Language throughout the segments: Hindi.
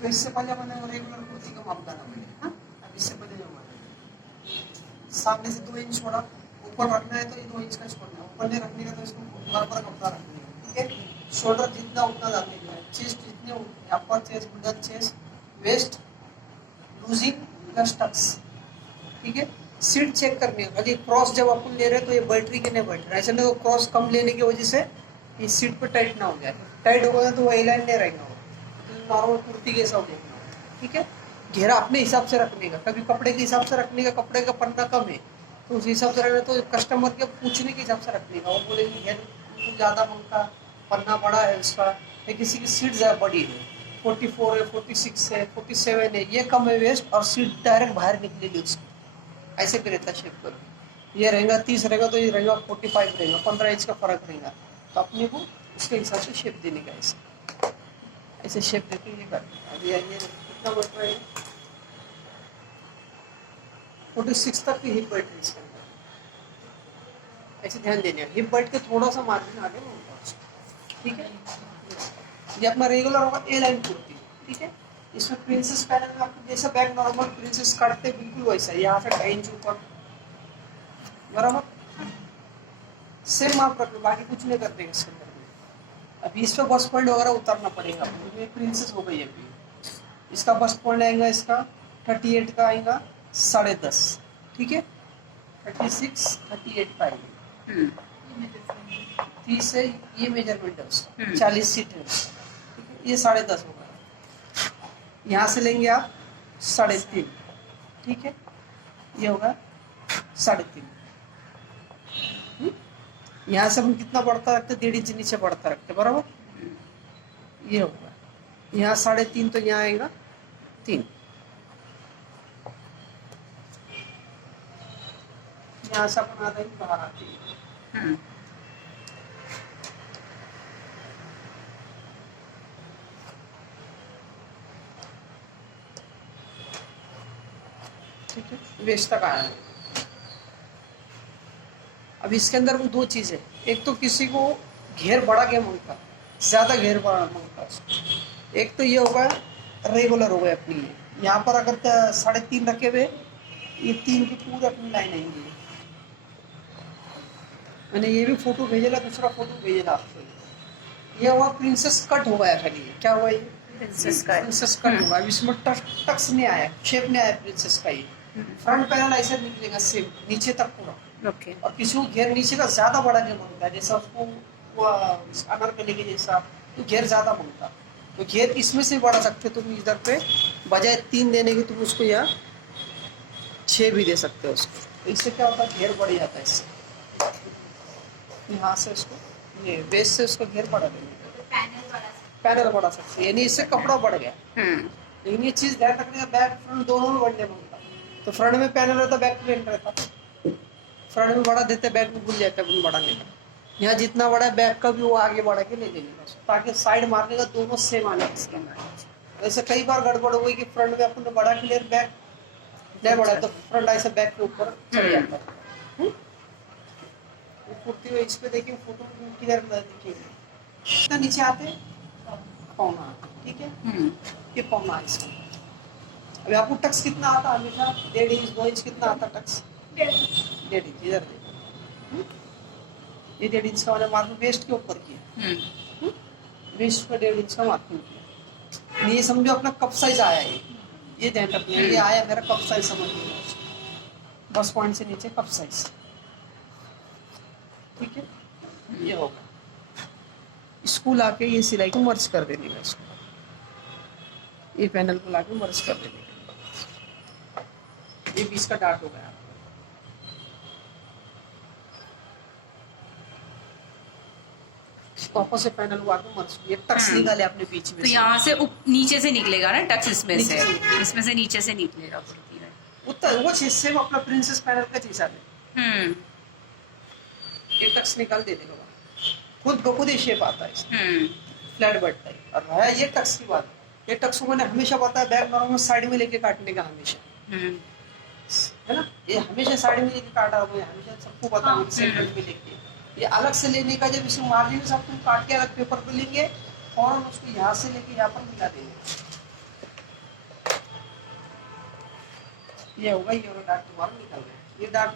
तो इससे पहले मैंने रेगुलर कुर्ती का माप डाला मैंने, हाँ अब इससे पहले जो मैंने सामने से 2 इंच छोड़ा, ऊपर रखना है तो ये 2 इंच का छोड़ना है, ऊपर नहीं रखने का तो इसको बराबर कपड़ा रखना है, ठीक है। शोल्डर जितना उतना डालने का है, चेस्ट जितने upper chest, middle chest, waist loosing plus tucks, ठीक है। सीट चेक करनी है, यदि क्रॉस जब अपन ले रहे हैं तो ये बैटरी के नहीं बैठ रहा है, ऐसे नहीं तो क्रॉस कम लेने की वजह से ये सीट पे टाइट ना हो जाए, टाइट हो गया तो वो लाइन नहीं रहेगा, तो नॉर्मल कुर्ती के हिसाब देखना, ठीक है। घेरा अपने हिसाब से रखने का, कभी कपड़े के हिसाब से रखने का, कपड़े का पन्ना कम है तो उस हिसाब से रखना, तो कस्टमर के पूछने के हिसाब से रखने का, वो बोलेंगे घेर ज़्यादा मांगता, पन्ना बड़ा है उसका, या किसी की सीट ज़्यादा बड़ी है, 44 है, 46 है, 47 है, ये कम है वेस्ट और सीट डायरेक्ट बाहर निकलेगी उसकी, ऐसे भी रहता शेप पर। ये रहेगा 30 रहेगा तो ये रहेगा 45 रहेगा, 15 इंच का फर्क रहेगा, तो अपने को उसके हिसाब से शेप देने का, ऐसे शेप देके ये कर। अभी ये कितना बढ़ रहा है, 46 तक की हिप बैठ है इसके अंदर, ऐसे ध्यान देने का, हिप बैठ के थोड़ा सा मार्जिन आगे होगा, ठीक है। ये अपना रेगुलर होगा ए लाइन कुर्ती, ठीक है। इसमें प्रिंसेस पैनल में आपको जैसा बैग नॉर्मल प्रिंसेस काटते बिल्कुल वैसा, यहाँ से 2.5 इंच ऊपर बराबर, सेम माप रखना, बाकी कुछ नहीं करते इसके अंदर में। अभी इस पर बस पॉइंट वगैरह उतारना पड़ेगा, ये प्रिंसेस हो गई अभी, इसका बस पॉइंट आएगा, इसका 38 का आएगा 10.5, ठीक है, 36 38 का आएगा, 30 है ये मेजरमेंट है उसका, 40 सीट है, ठीक है, ये 10.5 होगा, यहाँ से लेंगे आप 3.5, ठीक है, ये होगा 3.5, यहाँ से हम कितना बढ़ता रखते, 1.5 इंच नीचे बढ़ता रखते, बराबर, ये होगा, यहाँ 3.5 तो यहाँ आएगा 3, यहाँ से अपन आधा इंच बाहर आते हैं, ठीक है, वेस्ट तक आया है। अब इसके अंदर वो 2 चीज़ है, एक तो किसी को घेर बड़ा क्या मांगता, ज़्यादा घेर बड़ा मांगता, एक तो ये होगा रेगुलर हो गए अपनी, यहाँ पर अगर 3.5 रखे हुए, ये 3 की पूरी अपनी लाइन आएंगी, मैंने ये भी फोटो भेजेला, दूसरा फोटो भेजेला आपको, ये हुआ प्रिंसेस कट हो गया, खाली क्या हुआ, ये प्रिंसेस कट हुआ, इसमें टक्स नहीं आया, शेप नहीं आया प्रिंसेस का, ये फ्रंट पैनल ऐसे निकलेगा सेम नीचे तक पूरा, ओके। और किसी को घेर नीचे का ज्यादा बड़ा घेर मांगता है, जैसा उसको वो अनारकली के जैसा, तो घेर ज्यादा मांगता, तो घेर इसमें से बढ़ा सकते तुम, इधर पे बजाय 3 देने की तुम उसको यहाँ 6 भी दे सकते हो उसको, तो इससे क्या होता है, घेर बढ़ जाता है, इससे यहाँ से उसको ये बेस से उसको घेर बढ़ा देंगे, पैनल बढ़ा सकते, यानी इससे कपड़ा बढ़ गया। लेकिन ये चीज ध्यान रखने का, बैक फ्रंट दोनों में बढ़ने मांगता, तो फ्रंट में पैनल रहता, बैक प्लेन रहता, फ्रंट में बढ़ा देते, बैक में भूल जाता है बढ़ाने का, यहाँ जितना बड़ा है बैक का भी वो आगे बढ़ा के ले देंगे, ताकि साइड मारने का दोनों सेम आने इसके अंदर। ऐसे कई बार गड़बड़ हो गई कि फ्रंट में अपन ने बड़ा क्लियर, बैक नहीं बढ़ा तो फ्रंट ऐसे बैक के ऊपर चढ़ जाता है। कुर्ती में इस पे देखिए फोटो क्लियर देखिए, नीचे आते पौना, ठीक है, ये पौना इसका। अभी आपको टक्स कितना आता हमेशा, 1.5 इंच 2 इंच कितना आता टक्स, 1.5 इंच, इधर देखो, ये 1.5 इंच का वाला मार्क वेस्ट के ऊपर किया, वेस्ट पर 1.5 इंच का मार्किंग किया, ये समझो अपना कप साइज आया है, ये ध्यान रखना, ये आया मेरा कप साइज, समझ लीजिए बस पॉइंट से नीचे कप साइज, ठीक है, ये होगा। स्कूल आके ये सिलाई को मर्ज कर देने का, इसको ये पैनल को लाके मर्ज कर देने का, ये 20 का डार्ट हो गया, वापस से पैनल को आके मर्ज, ये टक्स निकाले अपने बीच में, तो यहाँ से नीचे से निकलेगा ना टक्स, इसमें से नीचे से निकलेगा, उतना वो चीज सेम अपना प्रिंसेस पैनल का चीज है, ये टक्स निकाल दे देगा, खुद ब खुद ही शेप आता है, फ्लैट बैठता है। और रहा ये टक्स की बात, ये टक्स को मैंने हमेशा बताया, बैक नॉर्मल साइड में लेके काटने का, हमेशा है ना, ये हमेशा साइड में लेके काटा हुआ है, हमेशा सबको पता है, सेंटर में लेके, ये अलग से लेने का, जब इसे मार्जिन सब तुम काट के अलग पेपर पे लेंगे, फौरन उसको यहाँ से लेके यहाँ पर मिला देंगे, ये होगा, ये वाला डार्ट तुम्हारा निकल गया। ये डार्ट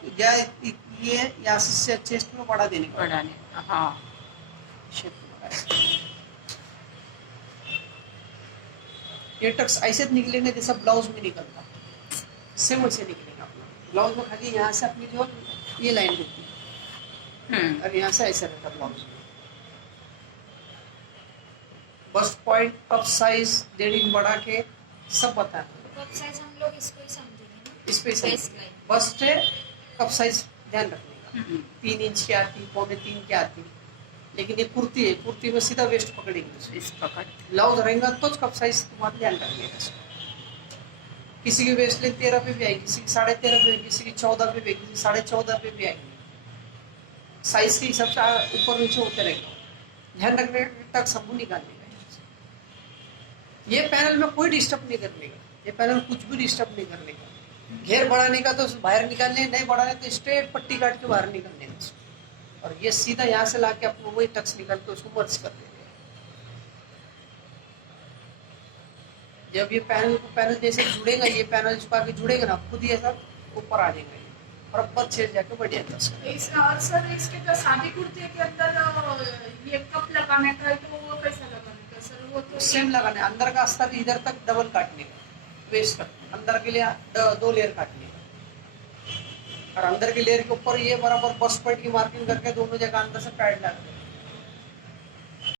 ये यहाँ से चेस्ट में बढ़ा देने का, बढ़ाने, हाँ। शेप में बढ़ा। ये टक्स ऐसे निकलेंगे जैसा ब्लाउज में निकलता, सेम वैसे निकलेगा अपना। ब्लाउज में खाली यहाँ से अपनी जो ये लाइन होती है और यहाँ से ऐसा रहता ब्लाउज में। Bast point, cup size, 1.5 inch बढ़ा के सब बता है। कप साइज हम लोग इसको ही समझेंगे ना, इस पे वेस्ट लाइन। बस्ट है, कप साइज ध्यान रखने का। 3 इंच की आती, 2.25 की आती, लेकिन ये कुर्ती है, कुर्ती में सीधा वेस्ट पकड़ेंगे। इस पकड़, ब्लाउज रहेगा तो कप साइज तुम्हारा ध्यान रखिएगा इसको। किसी की वेस्ट लेंथ 13 पे भी आएगी, किसी की 13.5 पे आएगी, किसी की 14 पे भी आएगी, किसी की 14.5 पे भी आएगी। साइज के हिसाब से ऊपर नीचे होते रहेगा। ध्यान रखने तक सबको निकालने का। ये पैनल में कोई डिस्टर्ब नहीं करने का, ये पैनल कुछ भी डिस्टर्ब नहीं करने का। घेर बढ़ाने का तो बाहर निकालने, नहीं बढ़ाने तो स्ट्रेट पट्टी काट के बाहर निकालने का। और ये सीधा यहाँ से लाके आपको वही टक्स निकाल के उसको मर्ज कर देंगे। जब ये पैनल जैसे जुड़ेगा, ये पैनल इसको आगे जुड़ेगा ना, खुद ही ऐसा ऊपर आ जाएगा बराबर छेद जाके बढ़िया और सर इसके तो शादी कुर्ते के अंदर ये कप लगाने का है, तो वो कैसा लगाने का सर? वो तो सेम लगाने, अंदर का अस्तर इधर तक डबल काटने का, वेस्ट तक अंदर के लिए 2 लेयर काटने का। और अंदर के लेयर के ऊपर ये बराबर बस्ट पॉइंट की मार्किंग करके दोनों जगह अंदर से पैड डाल